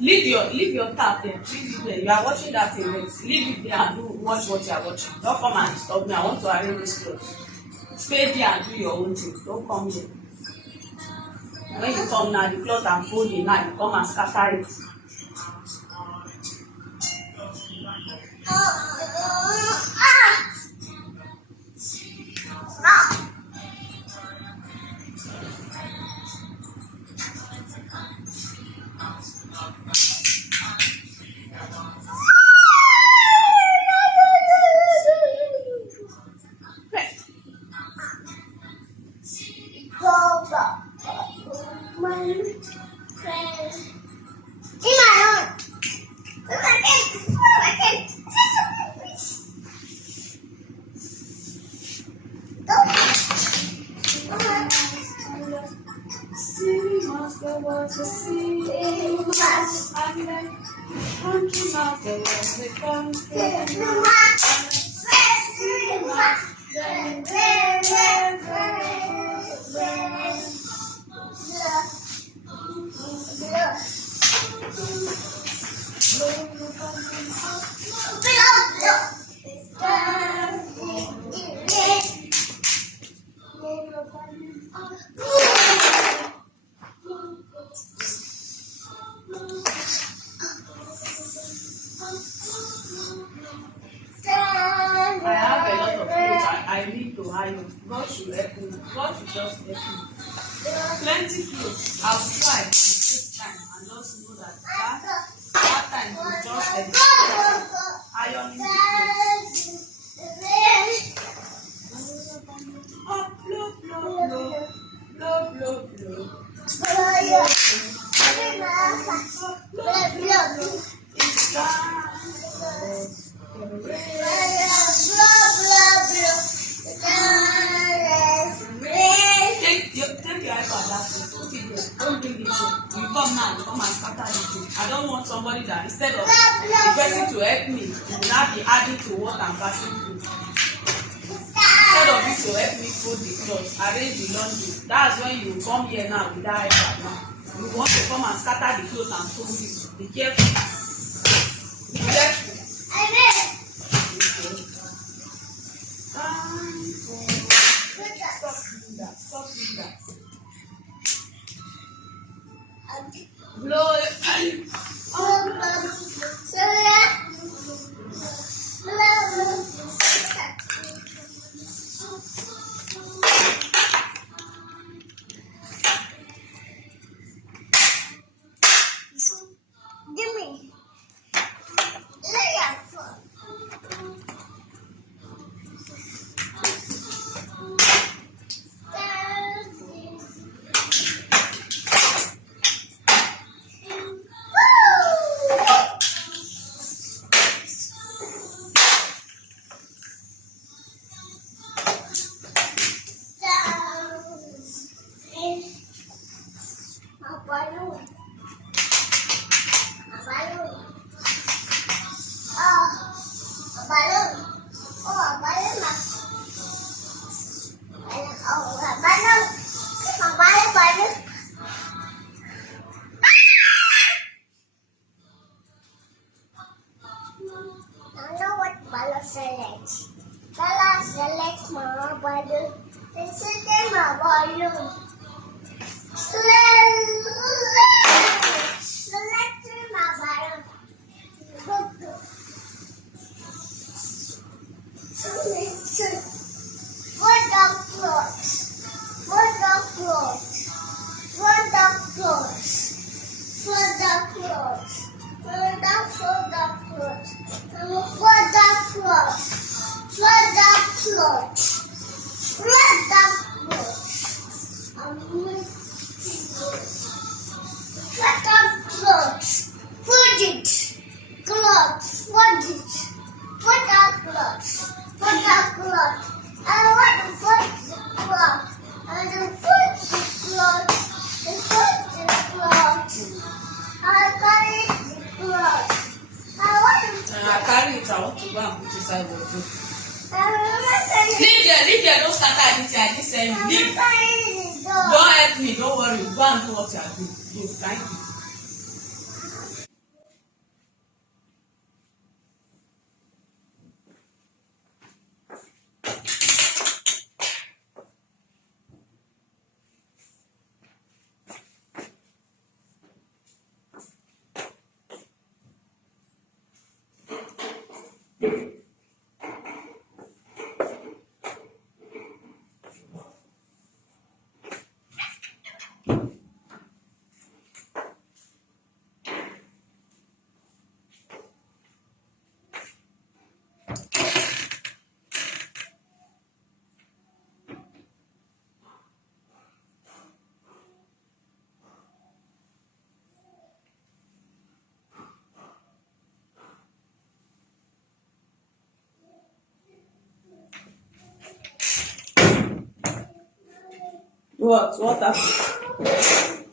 Leave your tap there. Leave it there. You are watching that thing. Leave it there and watch what you are watching. Don't come and stop me. I want to arrange this clothes. Stay there and do your own thing. Don't come here. When you come now, the cloth I'm folding now, you come and scatter it. I need to iron. God should help me. God should just help me. There are plenty clothes. I'll try and take time and just know that time will just ironing the clothes. Oh, blow, blow, blow. Blow, blow, blow. It's time. Take your iPad that way. Put it there. Don't bring it here. You come now, you come and scatter it. I don't want somebody that instead of the person to help me, will now be adding to what I'm passing through. Instead of you to help me fold the clothes, arrange the laundry. That's when you come here now with that iPad now. You want to come and scatter the clothes and fold it. Be careful. Be careful. Stop doing that. Blow it. Give me. Select my balloon. Select my balloon. Select my balloon. For the clothes. For the clothes. For the clothes. For the clothes. For the clothes. For the clothes. For the clothes. For the clothes. For the clothes. Put it. Clothes. Put it. Put the clothes. Put the clothes. I want to put the clothes. I want to put the clothes. I want to go and put inside wardrobe. Leave Leave there, don't start anything. I just said leave. Don't help me, don't worry. Go and do what you are doing. Go, thank you. What? What happened?